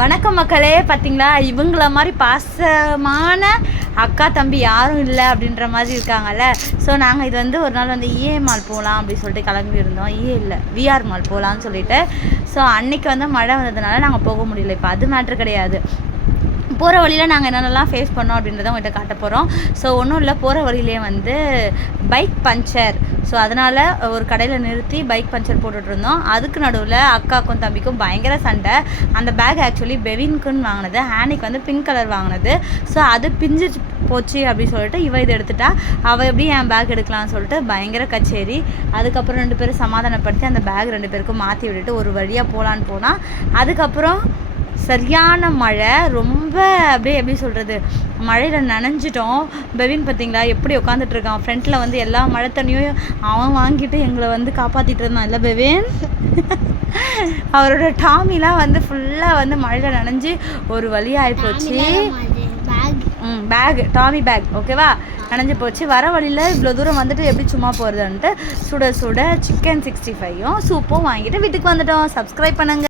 வணக்கம் மக்களே. பார்த்தீங்களா, இவங்கள மாதிரி பாசமான அக்கா தம்பி யாரும் இல்லை அப்படின்ற மாதிரி இருக்காங்கல்ல. ஸோ நாங்கள் இது வந்து ஒரு நாள் வந்து இஏ மால் போகலாம் அப்படின்னு சொல்லிட்டு கிளம்பியிருந்தோம். இஏ இல்லை, விஆர் மால் போகலான்னு சொல்லிட்டு. ஸோ அன்றைக்கி வந்து மழை வந்ததுனால நாங்கள் போக முடியல. இப்போ அது மேட்ரு கிடையாது. போகிற வழியில் நாங்கள் என்னென்னலாம் ஃபேஸ் பண்ணோம் அப்படின்றத உங்கள்கிட்ட காட்ட போகிறோம். ஸோ ஒன்றும் இல்லை, போகிற வழியிலே வந்து பைக் பஞ்சர். ஸோ அதனால் ஒரு கடையில் நிறுத்தி பைக் பஞ்சர் போட்டுட்ருந்தோம். அதுக்கு நடுவில் அக்காவுக்கும் தம்பிக்கும் பயங்கர சண்டை. அந்த பேக் ஆக்சுவலி பெவின்க்குன்னு வாங்கினது, ஹேனிக்கு வந்து பிங்க் கலர் வாங்கினது. ஸோ அது பிஞ்சு போச்சு அப்படின்னு சொல்லிட்டு இவ இதை எடுத்துட்டா, அவள் எப்படி என் பேக் எடுக்கலாம்னு சொல்லிட்டு பயங்கர கச்சேரி. அதுக்கப்புறம் 2 பேரும் சமாதானப்படுத்தி அந்த பேக் 2 பேருக்கும் மாற்றி விட்டுட்டு ஒரு வழியாக போகலான்னு போனால், அதுக்கப்புறம் சரியான மழை. ரொம்ப அப்படியே எப்படி சொல்கிறது, மழையில் நனைஞ்சிட்டோம். பெவின் பார்த்திங்களா எப்படி உட்காந்துட்டு இருக்கான் ஃப்ரண்ட்டில் வந்து எல்லா மழை தண்ணியும் அவன் வாங்கிட்டு எங்களை வந்து காப்பாற்றிட்டு இருந்தான் இல்லை பெவின்? அவரோட டாமிலாம் வந்து ஃபுல்லாக வந்து மழையில் நனைஞ்சி ஒரு வழி ஆகிப்போச்சு. பேக், டாமி பேக் ஓகேவா, நனைஞ்சு போச்சு. வர வழியில் இவ்வளோ தூரம் வந்துட்டு எப்படி சும்மா போகிறதுன்ட்டு சுட சுட சிக்கன் 65யும் சூப்பும் வாங்கிட்டு வீட்டுக்கு வந்துட்டோம். சப்ஸ்கிரைப் பண்ணுங்கள்.